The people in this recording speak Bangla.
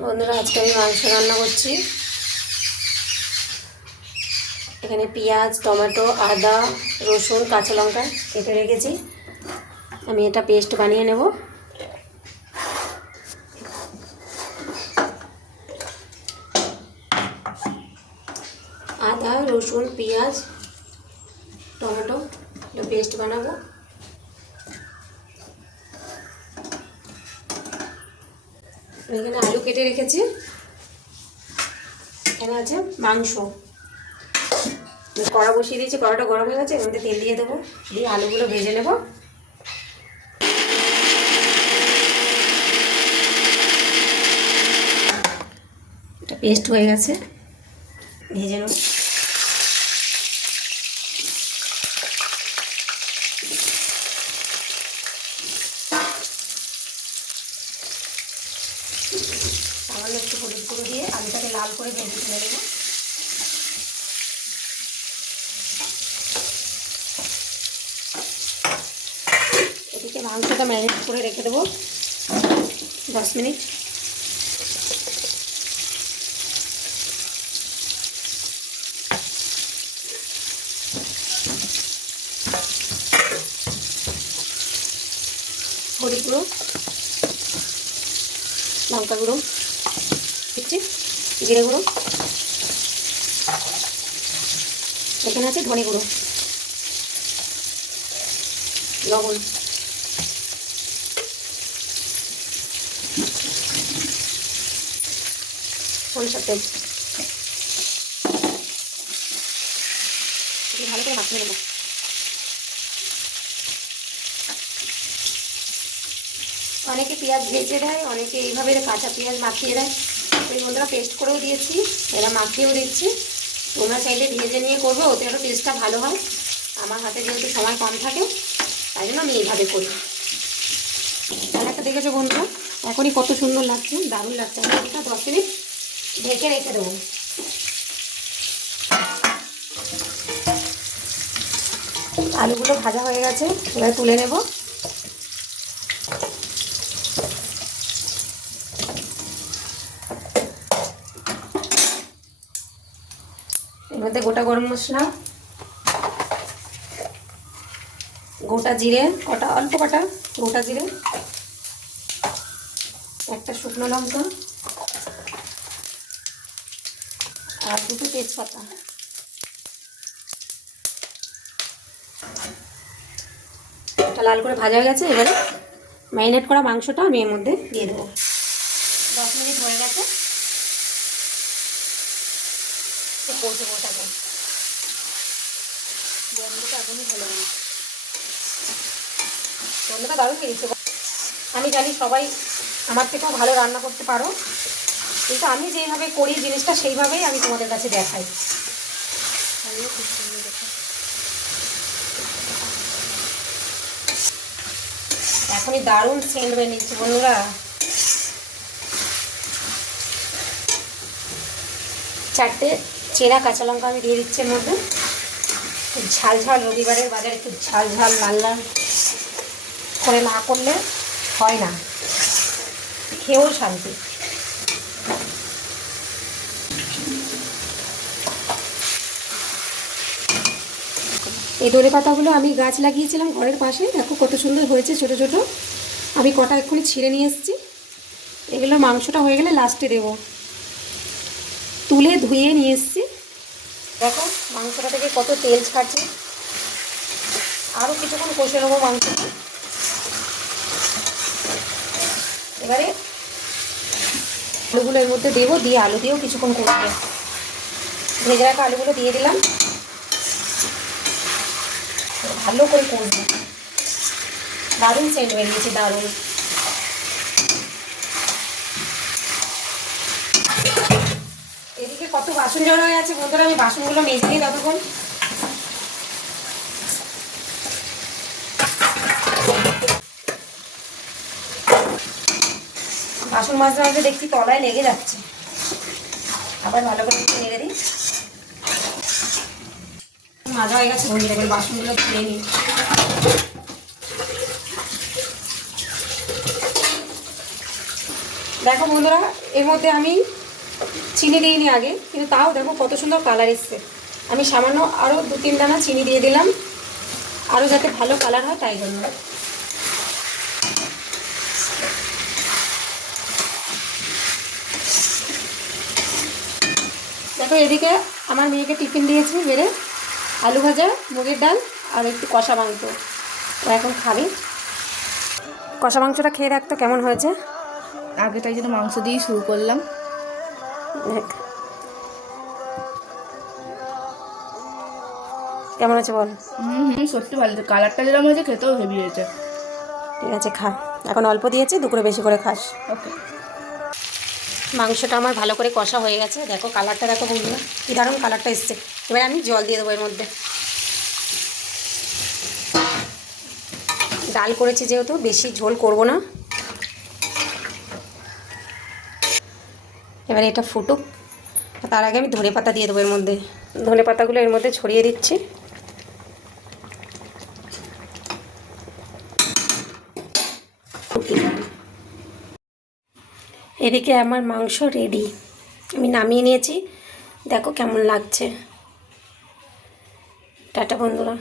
বন্ধুরা, আজকে আমি মাংস রান্না করছি। এখানে পেঁয়াজ, টমেটো, আদা, রসুন, কাঁচা লঙ্কা কেটে রেখেছি। আমি এটা পেস্ট বানিয়ে নেব। আদা, রসুন, পেঁয়াজ, টমেটো এটা পেস্ট বানাবো। এখানে আলু কেটে রেখেছি। এখানে আছে মাংস। কড়া বসিয়ে দিয়েছি, কড়াটা গরম হয়ে গেছে। এর মধ্যে তেল দিয়ে দেবো, দিয়ে আলুগুলো ভেজে নেব। এটা পেস্ট হয়ে গেছে, ভেজে নেব। সামান্য একটু হলুদ গুঁড়ো দিয়ে আলুটাকে লাল করে ভেজে তুলে নেব। এদিকে মাংসটা ম্যারিনেট করে রেখে দেবো 10 মিনিট। হলুদ গুঁড়ো, লঙ্কা গুঁড়ো দিচ্ছি, জিরে গুঁড়ো, এখানে আছে ধনে গুঁড়ো, লবণ, সরষের তেল। ভালো করে মাখিয়ে নেব। অনেকে পেঁয়াজ ভেজে দেয়, অনেকে এইভাবে কাঁচা পেঁয়াজ মাখিয়ে দেয়। ওই বন্ধুরা পেস্ট করেও দিয়েছি, এরা মাখিয়েও দিচ্ছি। তোমরা চাইলে ভেজে নিয়ে করবে, ওতে আরও টেস্টটা ভালো হয়। আমার হাতে যেহেতু সময় কম থাকে, তাই জন্য আমি এইভাবে করি। কালারটা দেখেছো বন্ধুরা, এখনই কত সুন্দর লাগছে, দারুণ লাগছে। আমি এটা 10 মিনিট ঢেকে রেখে দেবো। আলুগুলো ভাজা হয়ে গেছে, এবার তুলে নেব। এর মধ্যে গোটা গরম মশলা, গোটা জিরে কটা, অল্প কটা গোটা জিরে, একটা শুকনো লঙ্কা আর 2টো তেজপাতা। এটা লাল করে ভাজা হয়ে গেছে। এবারে ম্যারিনেট করা মাংসটা আমি এর মধ্যে দিয়ে দেবো। 10 মিনিট হয়ে গেছে, কষে ওটাকে গন্ধটা একদমই ভালো লাগে, গন্ধটা দারুণ বেরিয়েছে। আমি জানি সবাই আমার থেকেও ভালো রান্না করতে পারো, কিন্তু আমি যেইভাবে করি জিনিসটা সেইভাবেই আমি তোমাদের কাছে দেখাই। এখনই দারুণ সেন্ট বেরিয়েছে বন্ধুরা। 4টে চেরা কাঁচা লঙ্কা আমি দিয়ে দিচ্ছি এর মধ্যে। খুব ঝাল ঝাল, রবিবারের বাজারে একটু ঝাল ঝাল লাল লাল করে না করলে হয় না, খেয়েও শান্তি। এই ধনে পাতাগুলো আমি গাছ লাগিয়েছিলাম ঘরের পাশে, দেখো কত সুন্দর হয়েছে ছোট ছোট। আমি কটা এক্ষুনি ছিঁড়ে নিয়ে এসেছি। এগুলো মাংসটা হয়ে গেলে লাস্টে দেবো। তুলে ধুয়ে নিয়ে এসেছি, দেখো মাংসটা থেকে কত তেল ছাড়ছে। আরও কিছুক্ষণ কষে নেবো মাংসটা। এবারে আলুগুলো এর মধ্যে দেবো, দিয়ে আলু দিয়েও কিছুক্ষণ কষবো। ভেজে রাখা আলুগুলো দিয়ে দিলাম, ভালো করে কষবো। দারুণ সেন্ট বেরিয়েছে, দারুণ। এদিকে কত বাসন জড়ো হয়ে আছে বন্ধুরা, আমি বাসনগুলো মেজে নিই ততক্ষণ। বাসন মাজতে মাজতে দেখছি তলায় লেগে যাচ্ছে, আবার ভালো করে একটু নেড়ে দিই। মাজা হয়ে গেছে বন্ধুরা, এবার বাসনগুলো ধুয়ে নিই। দেখো বন্ধুরা, এর মধ্যে আমি চিনি দিইনি আগে, কিন্তু তাও দেখো কত সুন্দর কালার এসছে। আমি সামান্য আরও 2-3 দানা চিনি দিয়ে দিলাম, আরও যাতে ভালো কালার হয় তাই জন্য। দেখো এদিকে আমার মেয়েকে টিফিন দিয়েছি বেড়ে, আলু ভাজা, মুগের ডাল আর একটু কষা মাংস। ও এখন খাবে। কষা মাংসটা খেয়ে দেখতো কেমন হয়েছে। আগে তাই জন্য মাংস দিয়েই শুরু করলাম। দেখ কেমন আছে বল। সত্যি ভালো, কালারটা যেরকম হয়েছে খেতেও হেভি হয়েছে। ঠিক আছে খা, এখন অল্প দিয়েছি, দুপুরে বেশি করে খাস। ওকে। মাংসটা আমার ভালো করে কষা হয়ে গেছে, দেখো কালারটা দেখো বন্ধুরা, কী দারুণ কালারটা এসছে। এবার আমি জল দিয়ে দেবো এর মধ্যে। ডাল করেছি যেহেতু বেশি ঝোল করব না। এবারে এটা ফুটুক, তার আগে আমি ধনেপাতা দিয়ে দেবো এর মধ্যে। ধনেপাতাগুলো এর মধ্যে ছড়িয়ে দিচ্ছি। এদিকে আমার মাংস রেডি, আমি নামিয়ে নিয়েছি। দেখো কেমন লাগছে। টাটা বন্ধুরা।